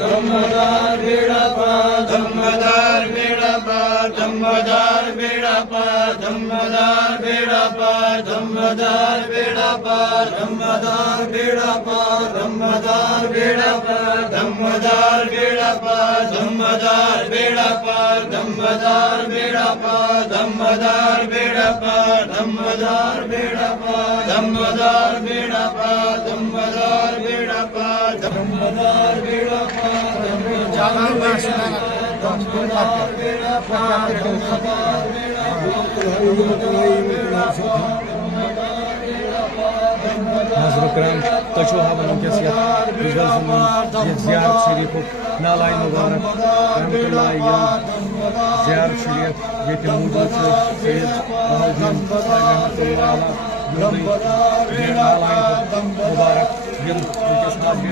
धम्मदार बेड़ा पार धम्मदार बेड़ा पार धम्मदार बेड़ा पार धम्मदार बेड़ा पार धम्मदार बेड़ा पार धम्मदार बेड़ा पार धम्मदार बेड़ा पार धम्मदार बेड़ा पार धम्मदार बेड़ा पार धम्मदार बेड़ा पार धम्मदार बेड़ा पार धम्मदार बेड़ा पार धम्मदार बेड़ा पार धम्मदार बेड़ा पार धम्मदार बेड़ा पार धम्मदार बेड़ा पार Hazır Kram, Taşo Havan Unkesiyat, Rizal Zaman, Ziyaret Şerifu, Nalay Mübarek, Rahmetullahi Yan, Ziyaret Şerif, Yetim Mudası, Seyyid Mahudin, Rahmetullahi Allah, Nalay Mübarek, Yan Unkes Nazmi,